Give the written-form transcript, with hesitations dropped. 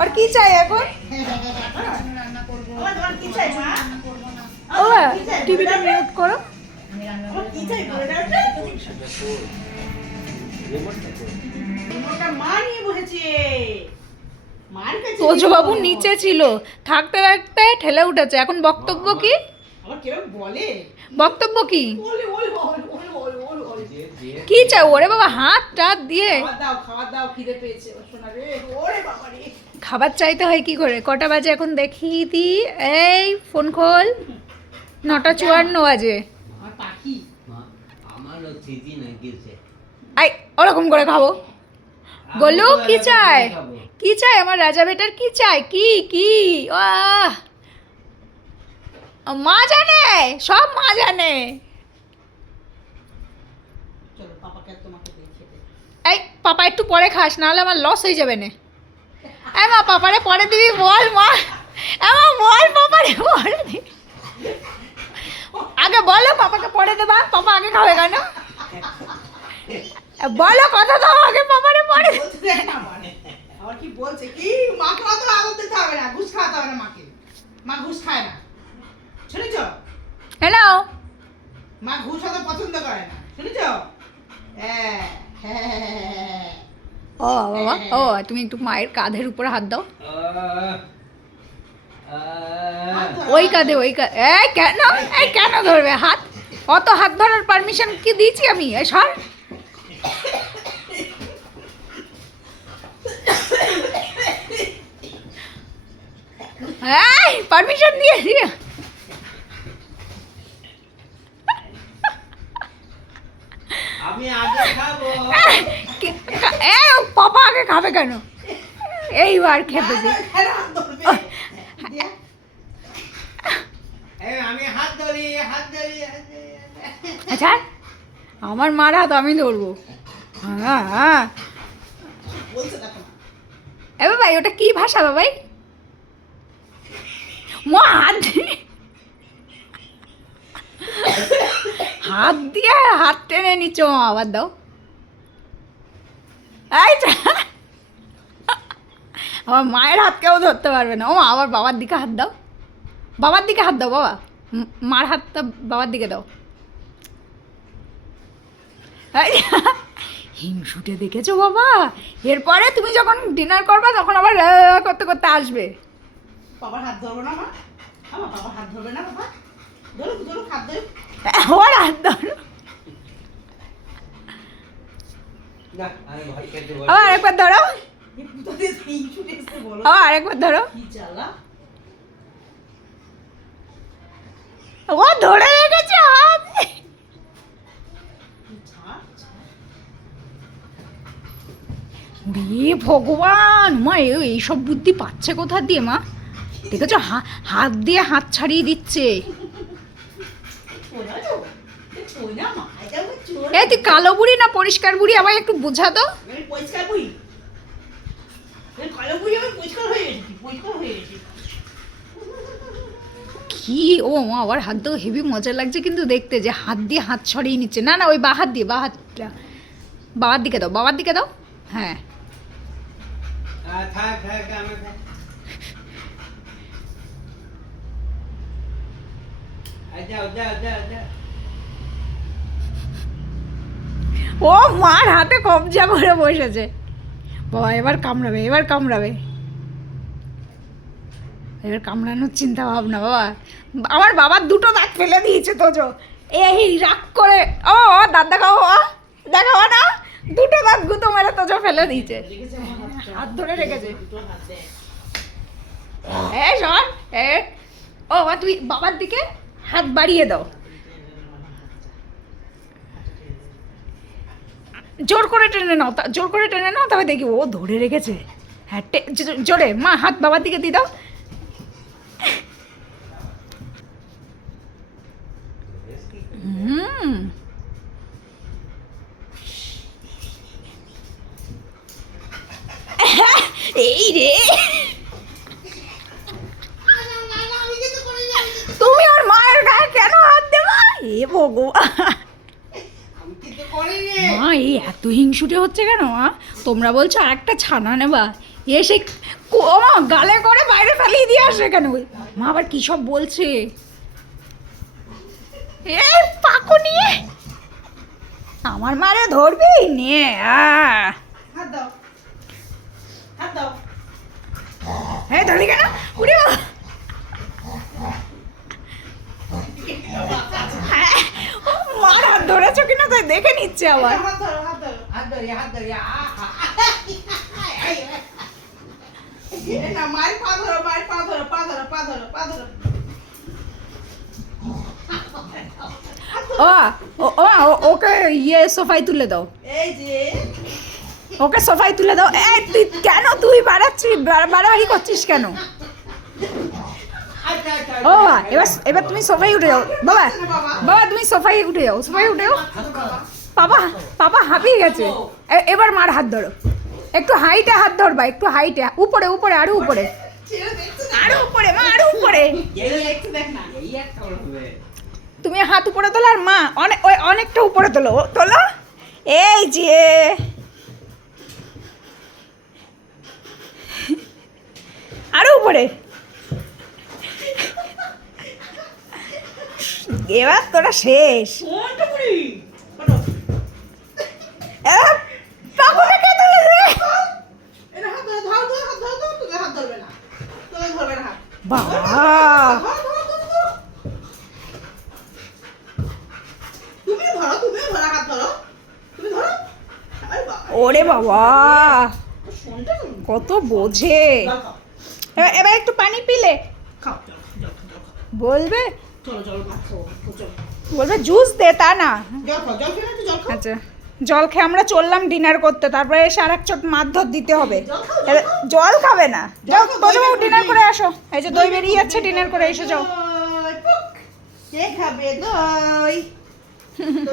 আর কি চাই এখন? ও টিভিটা মিউট করো। তোজবাবু নিচে ছিল, থাকতে থাকতে ঠেলে উঠেছে। এখন বক্তব্য কি? বক্তব্য কি? কি চাই ওরে বাবা? হাত টাত দিয়ে খাবার চাইতে হয় কি করে? কটা বাজে এখন দেখি দি। এই ফোন খোল, 9:54 বাজে। আই ওরকম করে খাবো? বলো কি চাই? কি চাই আমার রাজা বেটার? কি চাই? কি কি? আহ, মা জানে, সব মা জানে। এই পাপা একটু পরে খাস, নাহলে আমার লস হয়ে যাবে না। এই মা পাপারে পরে দিবি বল। মা আমার বল পাপারে পরে দিবি। আগে বলো পাপাকে পরে দেবা, পাপা আগে খাবে কেন? বলো কথা দাও আগে পাপারে পরে। আবার কি বলছে কি? মাকে অত আদর দিতে হবে না, ঘুষ খাওয়াতে হবে না মাকে। মা ঘুষ খায় না, শুনেছ? হ্যালো, মা ঘুষ অত পছন্দ করে না, শুনেছ? ও বাবা, ও তুমি একটু মায়ের কাঁধের উপরে হাত দাও। ওই কাঁধে, ওই কাঁধে। এই কেন, এই কেন ধরবে হাত? অত হাত ধরার পারমিশন কি দিয়েছি আমি? এই সর। এই পারমিশন দিয়ে দিয়ে আমি আগে খাবো। পাপা আগে খাবে কেন? এইবার খেপেছে। আমি হাত ধরি, হাত ধরি। আচ্ছা, আমার মার হাত আমি ধরবো? হ্যাঁ হ্যাঁ। এ বাবাই, ওটা কি ভাষা বাবাই? মা হাত হাত দিয়ে হাত টেনে নিচ্ছ। আবার দাও। এই আমার মায়ের হাত কেউ ধরতে পারবে না। ও আবার বাবার দিকে হাত দাও, বাবার দিকে হাত দাও। বাবা মার হাতটা বাবার দিকে দাও। হিংসুটে দেখেছো বাবা? এরপরে তুমি যখন ডিনার করবে তখন আবার করতে করতে আসবে। বাবার হাত ধরবো না মা? আমার বাবার হাত ধরবে না বাবা? ধরো ধরো, হাত ধরো। ওর হাত ধরো। আবার আরেকবার ধরো, আবার আরেকবার ধরো। ও ধরে রেখেছে হাত। ভগবান, মা এইসব বুদ্ধি পাচ্ছে কোথা দিয়ে মা? দেখেছো হাত দিয়ে হাত ছাড়িয়ে দিচ্ছে। এই তুই কালো বুড়ি না পরিষ্কার বুড়ি? আমায় একটু বোঝা তো। পরিষ্কার বুড়ি, কালো বুড়ি। আমি পরিষ্কার হয়ে গেছি, পরিষ্কার হয়ে গেছি। কি ও মা, আবার হাত দিয়েও হেভি মজা লাগছে কিন্তু দেখতে, যে হাত দিয়ে হাত ছড়িয়ে নিচ্ছে। না না, ওই বা হাত দিয়ে, বা হাতটা বাবার দিকে দাও, বাবার দিকে দাও। হ্যাঁ ও মার হাতে কবজা করে বসেছে। বাবা এবার কামড়াবে, এবার কামড়াবে, এবার কামড়ানোর চিন্তা ভাবনা। বাবা আমার বাবার দুটো দাঁত ফেলে দিয়েছে তোজো। এই রাগ করে ও দাঁত দেখাও, দেখাও না, দুটো দাঁত গুঁতো মেরে তোজো ফেলে দিয়েছে। হাত ধরে রেখেছে। এই শোন, ও তুই বাবার দিকে হাত বাড়িয়ে দাও, জোর করে টেনে নাও, জোর করে টেনে নাও, তবে দেখি ও ধরে রেখেছে। হ্যাঁ জোরে মা হাত বাবার দিকে দিয়ে দাও। এই রে, তুমি ওর মায়ের গায়ে কেন হাত দেবা? এ ভগবান, মা এই এত হিংসুটে হচ্ছে কেন? তোমরা বলছো আর একটা ছানা নেবা, এসে ও মা গালে করে বাইরে ফেলিয়ে দিয়ে আসে কেন মা আবার কি সব বলছে এ পাকো নিয়ে আমার মারে ধরবি নিয়ে হাত দাও হাত দাও হ্যাঁ ধরলি কেন উড়ে বাবা। হ্যাঁ, ও মার হাত ধরেছো কিনা তাই দেখে নিচ্ছে আবার হাত ধরো হাত ধরো হাত ধরি হাত ধরি এই না মায়ের পা ধরো মায়ের পা ধরো পা ধরো পা ধরো পা ধরো ওকে ইয়ে সোফায় তুলে দাও এই যে ওকে সোফায় তুলে দাও এই তুই কেন তুই বাড়াচ্ছিস বাড়াবাড়ি করছিস কেন ও বাবা এবার তুমি সোফায় উঠে যাও বাবা বাবা তুমি সোফায় উঠে যাও সোফায় উঠে যাও বাবা বাবা হাঁপিয়ে গেছে এবার মার হাত ধরো একটু হাইটে হাত ধরবা একটু হাইটে উপরে উপরে আরো উপরে ছেড়ে দেখছো আরো উপরে মা আরো উপরে একটু দেখ না এই একটা হবে তুমি হাত উপরে তোলো আর মা অনেকটা উপরে তোলো তোলো এই যে আরো উপরে এবার তোরা শেষ ফোনটা করি ফটো পাগলে কে তোলে রে এটা হাত ধরো ধরো ধরো হাত ধরো ধরো তুমি হাত ধরবে না তুমি ধরবে না হাত বাবা তুমিও ধরো হাত ধরো তুমি ধরো আরে বাবা ওরে বাবা ফোনটা কত বোঝে জল খাও এবার একটু পানি পিলে খাও জল খাও বলবে চলো চলো ভাত খাও চলো বলবে জুস দে তা না জল খাও জল খেয়ে একটু জল খাও আচ্ছা জল খেয়ে আমরা চললাম ডিনার করতে তারপরে এসে আর এক চট মারধর দিতে হবে জল খাও, এবার জল খাবে না যাও খাও, তোজো দই ডিনার বেরিয়ে করে আসো এই যে দই বেরিয়ে যাচ্ছে ডিনার করে এসে যাও দই, পুক। কে খাবে দই তো